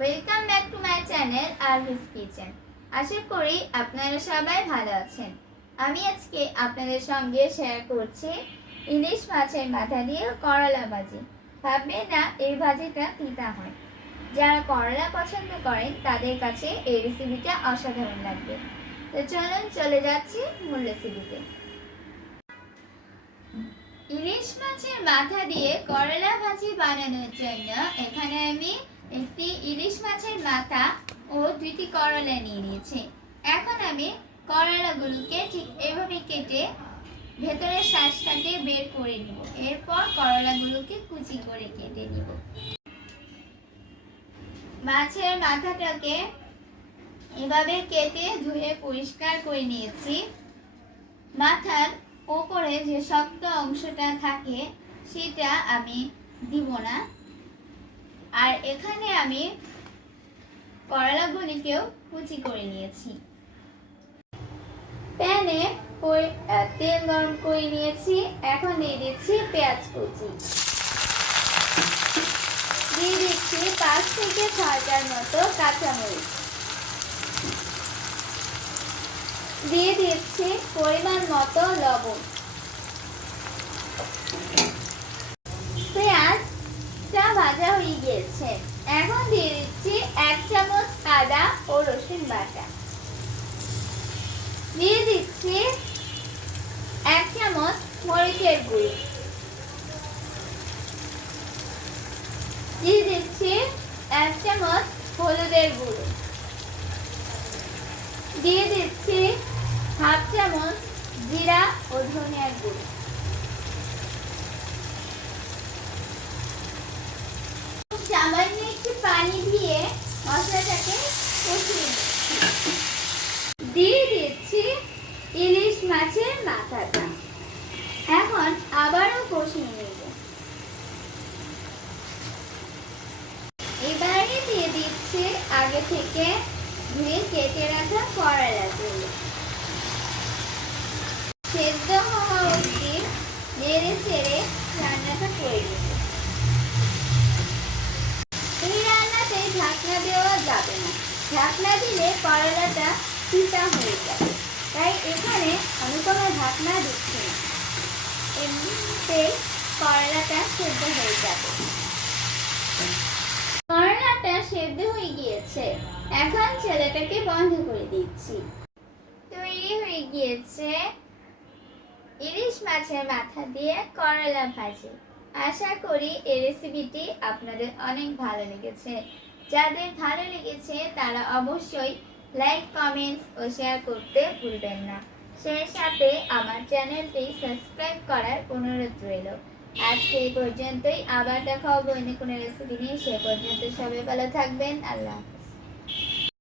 Welcome back to my channel Arvis kitchen আশা করি আপনারা সবাই ভালো আছেন। আমি আজকে আপনাদের সঙ্গে শেয়ার করছি ইলিশ মাছের মাথা দিয়ে করলা ভাজি। ভাববেন না, এই ভাজিটা তিতা হয়। যারা করলা পছন্দ করেন, তাদের কাছে এই রেসিপিটা অসাধারণ লাগবে। তো চলুন, চলে যাচ্ছি মূল রেসিপিতে ইলিশ মাছের মাথা দিয়ে করলা ভাজি বানানোর জন্য এখানে আমি একটি ইলিশ মাছের মাথা ও দুইটি করলা নিয়ে নিয়েছি। এখন আমি করলাগুলোকে ঠিক এভাবে কেটে ভেতরের শ্বাসটাকে বের করে নিব। এরপর করলাগুলোকে কুচি করে কেটে নিব। মাছের মাথাটাকে এভাবে কেটে ধুয়ে পরিষ্কার করে নিয়েছি। মাথার ওপরে যে শক্ত অংশটা থাকে, সেটা আমি দিব না। আর এখানে আমি করলাগুলিকেও কুচি করে নিয়েছি। প্যানে তেল গরম করে নিয়েছি, এখন দিয়ে দিচ্ছি পেঁয়াজ কুচি। দিয়ে দিচ্ছি পাঁচ থেকে ছয়টার মতো কাঁচামরিচ। দিয়ে দিচ্ছি পরিমাণ মতো লবণ পেঁয়াজটা ভাজা হয়ে গিয়েছে এখন দিয়ে দিচ্ছি এক চামচ আদা ও রসুন বাটা। দিয়ে দিচ্ছি এক চামচ মরিচের গুঁড়ো। দিয়ে দিচ্ছি এক চামচ হলুদের গুঁড়ো। দিয়ে দিচ্ছি হাফ চামচ জিরা ও ধনিয়ার গুঁড়ো সামান্য একটু পানি দিয়ে মশলাটাকে কষিয়ে দিয়ে দিচ্ছি ইলিশ মাছের মাথাটা। এখন আবারও কষিয়ে নেব। এবারে দিয়ে দিচ্ছি আগে থেকে ধুয়ে কেটে রাখা করলাগুলো সেদ্ধ হওয়া অবধি নেড়ে চেড়ে রান্নাটা করে নেব এই রান্নাতে ঢাকনা দেওয়া যাবে না ঢাকনা দিলে করলাটা তিতা হয়ে যাবে। তাই এখানে আমি কোনো ঢাকনা দিচ্ছি না। এমনিতে করলাটা সেদ্ধ হয়ে যাবে। করলাটা সেদ্ধ হয়ে গিয়েছে। এখন ছেলেটাকে বন্ধ করে দিচ্ছি। তৈরি হয়ে গিয়েছে। ইলিশ মাছের মাথা দিয়ে করলা ভাজি। আশা করি এই রেসিপিটি আপনাদের অনেক ভালো লেগেছে। যাদের ভালো লেগেছে তারা অবশ্যই লাইক কমেন্টস ও শেয়ার করতে ভুলবেন না। সেই সাথে আমার চ্যানেলটি সাবস্ক্রাইব করার অনুরোধ রইল। আজকে এই পর্যন্তই। আবার দেখা হবে অন্য কোনো রেসিপি নিয়ে। সে পর্যন্ত সবাই ভালো থাকবেন। আল্লাহ